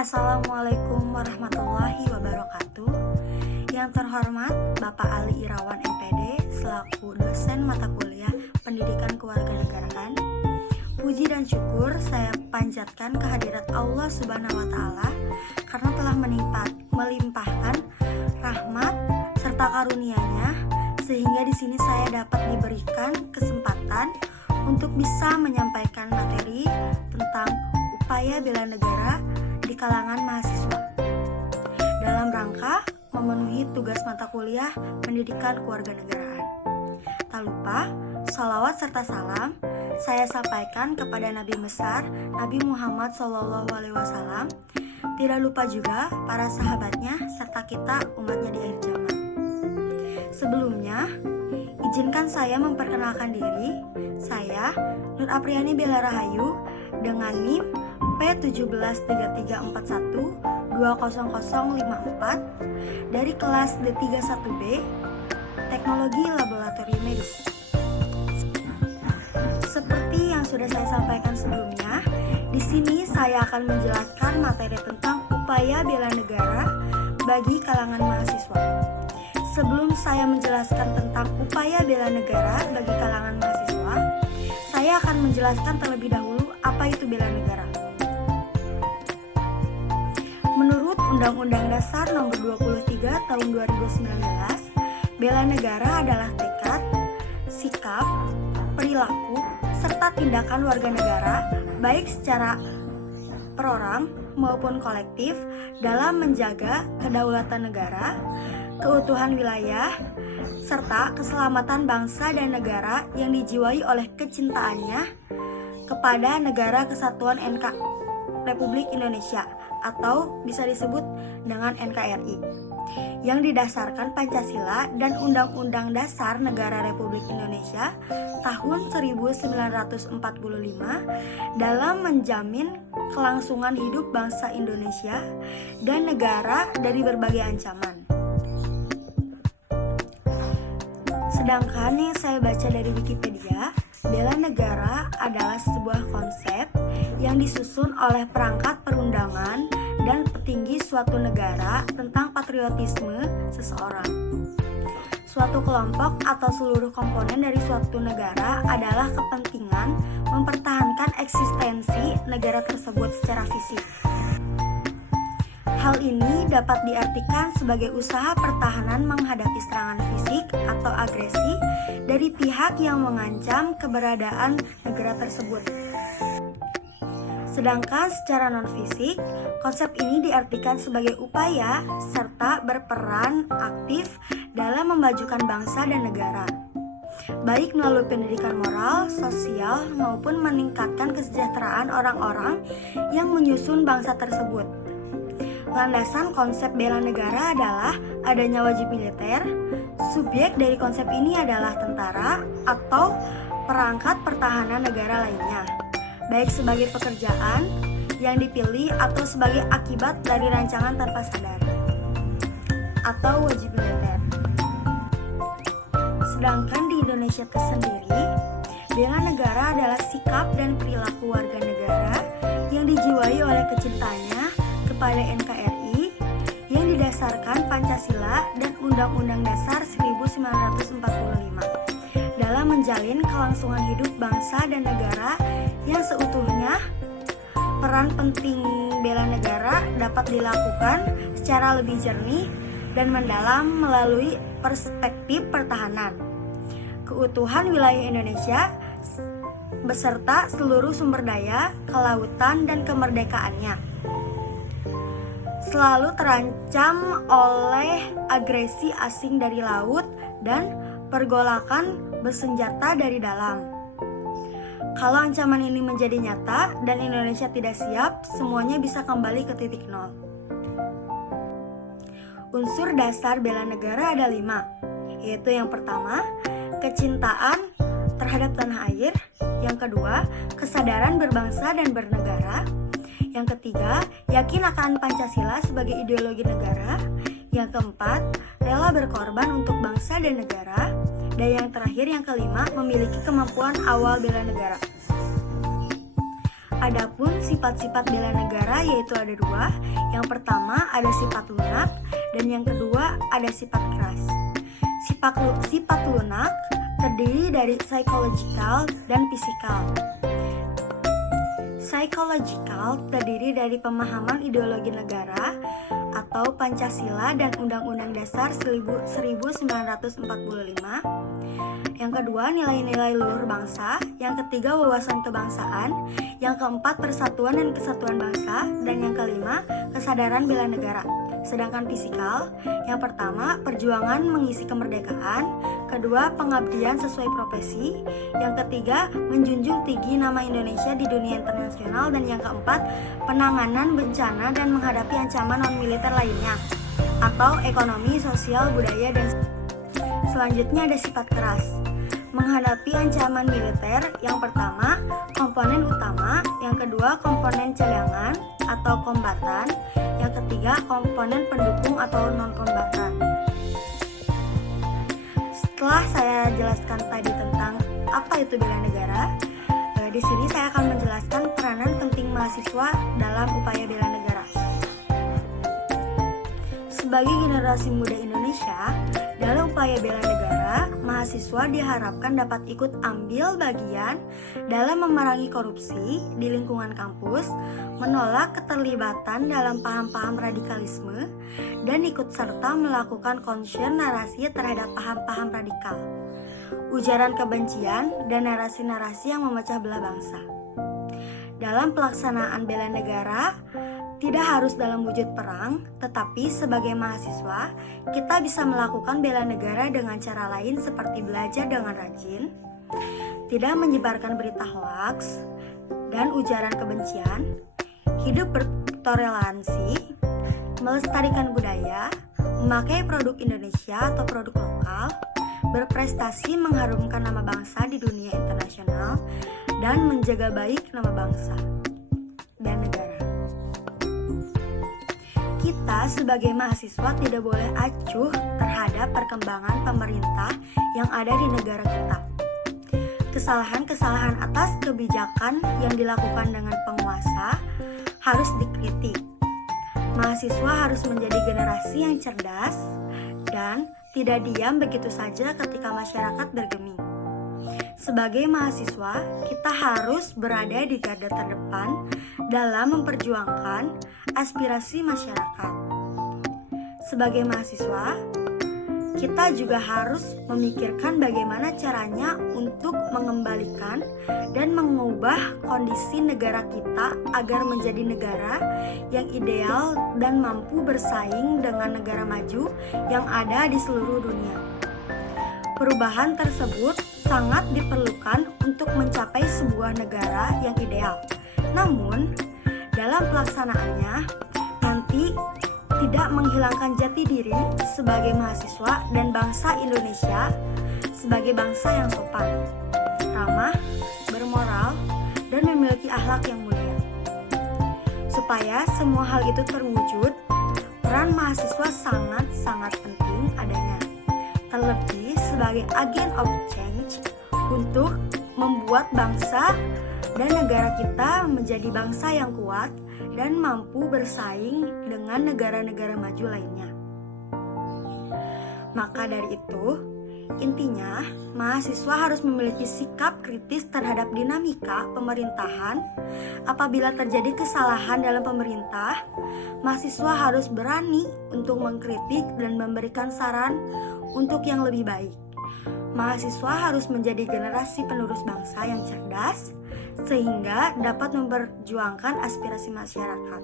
Assalamualaikum warahmatullahi wabarakatuh. Yang terhormat Bapak Ali Irawan MPD selaku dosen mata kuliah Pendidikan Kewarganegaraan. Puji dan syukur saya panjatkan kehadirat Allah Subhanahu wa taala karena telah melimpahkan rahmat serta karunia-Nya sehingga di sini saya dapat diberikan kesempatan untuk bisa menyampaikan materi tentang upaya bela negara di kalangan mahasiswa dalam rangka memenuhi tugas mata kuliah Pendidikan Kewarganegaraan. Tak lupa, salawat serta salam saya sampaikan kepada Nabi besar Nabi Muhammad SAW. Tidak lupa juga para sahabatnya serta kita umatnya di akhir zaman. Sebelumnya, izinkan saya memperkenalkan diri. Saya Nur Apriani Bella Rahayu dengan NIM P17131200054 dari kelas D31B Teknologi Laboratorium Medis. Seperti yang sudah saya sampaikan sebelumnya, di sini saya akan menjelaskan materi tentang upaya bela negara bagi kalangan mahasiswa. Sebelum saya menjelaskan tentang upaya bela negara bagi kalangan mahasiswa, saya akan menjelaskan terlebih dahulu apa itu bela negara. Menurut Undang-Undang Dasar Nomor 23 Tahun 2019, bela negara adalah tekad, sikap, perilaku, serta tindakan warga negara baik secara perorang maupun kolektif dalam menjaga kedaulatan negara, keutuhan wilayah, serta keselamatan bangsa dan negara yang dijiwai oleh kecintaannya kepada Negara Kesatuan Republik Indonesia atau bisa disebut dengan NKRI yang didasarkan Pancasila dan Undang-Undang Dasar Negara Republik Indonesia tahun 1945 dalam menjamin kelangsungan hidup bangsa Indonesia dan negara dari berbagai ancaman. Sedangkan yang saya baca dari Wikipedia, bela negara adalah sebuah konsep yang disusun oleh perangkat perundangan dan petinggi suatu negara tentang patriotisme seseorang. Suatu kelompok atau seluruh komponen dari suatu negara adalah kepentingan mempertahankan eksistensi negara tersebut secara fisik. Hal ini dapat diartikan sebagai usaha pertahanan menghadapi serangan fisik atau agresi dari pihak yang mengancam keberadaan negara tersebut. Sedangkan secara non-fisik, konsep ini diartikan sebagai upaya serta berperan aktif dalam memajukan bangsa dan negara, baik melalui pendidikan moral, sosial, maupun meningkatkan kesejahteraan orang-orang yang menyusun bangsa tersebut. Landasan konsep bela negara adalah adanya wajib militer. Subjek dari konsep ini adalah tentara atau perangkat pertahanan negara lainnya, baik sebagai pekerjaan yang dipilih atau sebagai akibat dari rancangan tanpa sadar atau wajib militer. Sedangkan di Indonesia sendiri, bela negara adalah sikap dan perilaku warga negara yang dijiwai oleh kecintaannya kepada NKRI yang didasarkan Pancasila dan Undang-Undang Dasar 1945 dalam menjalin kelangsungan hidup bangsa dan negara yang seutuhnya. Peran penting bela negara dapat dilakukan secara lebih jernih dan mendalam melalui perspektif pertahanan, keutuhan wilayah Indonesia beserta seluruh sumber daya, kelautan dan kemerdekaannya selalu terancam oleh agresi asing dari laut dan pergolakan bersenjata dari dalam. Kalau ancaman ini menjadi nyata dan Indonesia tidak siap, semuanya bisa kembali ke titik nol. Unsur dasar bela negara ada 5, yaitu yang pertama, kecintaan terhadap tanah air. Yang kedua, kesadaran berbangsa dan bernegara. Yang ketiga, yakin akan Pancasila sebagai ideologi negara. Yang keempat, rela berkorban untuk bangsa dan negara. Dan yang terakhir, yang kelima, memiliki kemampuan awal bela negara. Adapun sifat-sifat bela negara yaitu ada dua. Yang pertama ada sifat lunak dan yang kedua ada sifat keras. Sifat lunak terdiri dari psychological dan physical. Psychological terdiri dari pemahaman ideologi negara atau Pancasila dan Undang-Undang Dasar 1945. Yang kedua, nilai-nilai luhur bangsa. Yang ketiga, wawasan kebangsaan. Yang keempat, persatuan dan kesatuan bangsa. Dan yang kelima, kesadaran bela negara. Sedangkan fisikal, yang pertama, perjuangan mengisi kemerdekaan. Kedua, pengabdian sesuai profesi. Yang ketiga, menjunjung tinggi nama Indonesia di dunia internasional. Dan yang keempat, penanganan bencana dan menghadapi ancaman non-militer lainnya atau ekonomi, sosial, budaya, dan selanjutnya ada sifat keras. Menghadapi ancaman militer, yang pertama, komponen utama. Yang kedua, komponen cadangan atau kombatan. Yang ketiga, komponen pendukung atau non-kombatan. Setelah saya jelaskan tadi tentang apa itu bela negara, di sini saya akan menjelaskan peranan penting mahasiswa dalam upaya bela negara. Sebagai generasi muda Indonesia, dalam upaya bela negara, mahasiswa diharapkan dapat ikut ambil bagian dalam memerangi korupsi di lingkungan kampus, menolak keterlibatan dalam paham-paham radikalisme, dan ikut serta melakukan concern narasi terhadap paham-paham radikal, ujaran kebencian, dan narasi-narasi yang memecah belah bangsa. Dalam pelaksanaan bela negara, tidak harus dalam wujud perang, tetapi sebagai mahasiswa, kita bisa melakukan bela negara dengan cara lain seperti belajar dengan rajin, tidak menyebarkan berita hoaks dan ujaran kebencian, hidup bertoleransi, melestarikan budaya, memakai produk Indonesia atau produk lokal, berprestasi mengharumkan nama bangsa di dunia internasional, dan menjaga baik nama bangsa dan negara. Kita sebagai mahasiswa tidak boleh acuh terhadap perkembangan pemerintah yang ada di negara kita. Kesalahan-kesalahan atas kebijakan yang dilakukan dengan penguasa harus dikritik. Mahasiswa harus menjadi generasi yang cerdas dan tidak diam begitu saja ketika masyarakat bergeming. Sebagai mahasiswa, kita harus berada di garda terdepan dalam memperjuangkan aspirasi masyarakat. Sebagai mahasiswa, kita juga harus memikirkan bagaimana caranya untuk mengembalikan dan mengubah kondisi negara kita agar menjadi negara yang ideal dan mampu bersaing dengan negara maju yang ada di seluruh dunia. Perubahan tersebut sangat diperlukan untuk mencapai sebuah negara yang ideal. Namun, dalam pelaksanaannya, nanti tidak menghilangkan jati diri sebagai mahasiswa dan bangsa Indonesia sebagai bangsa yang sopan, ramah, bermoral, dan memiliki akhlak yang mulia. Supaya semua hal itu terwujud, peran mahasiswa sangat-sangat penting adanya. Terlebih sebagai agen of change untuk membuat bangsa dan negara kita menjadi bangsa yang kuat dan mampu bersaing dengan negara-negara maju lainnya. Maka dari itu, intinya mahasiswa harus memiliki sikap kritis terhadap dinamika pemerintahan. Apabila terjadi kesalahan dalam pemerintah, mahasiswa harus berani untuk mengkritik dan memberikan saran untuk yang lebih baik. Mahasiswa harus menjadi generasi penerus bangsa yang cerdas sehingga dapat memperjuangkan aspirasi masyarakat.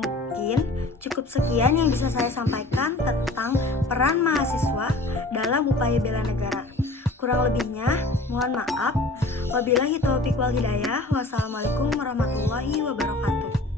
Mungkin cukup sekian yang bisa saya sampaikan tentang peran mahasiswa dalam upaya bela negara. Kurang lebihnya, mohon maaf. Wabillahi taufiq wal hidayah. Wassalamualaikum warahmatullahi wabarakatuh.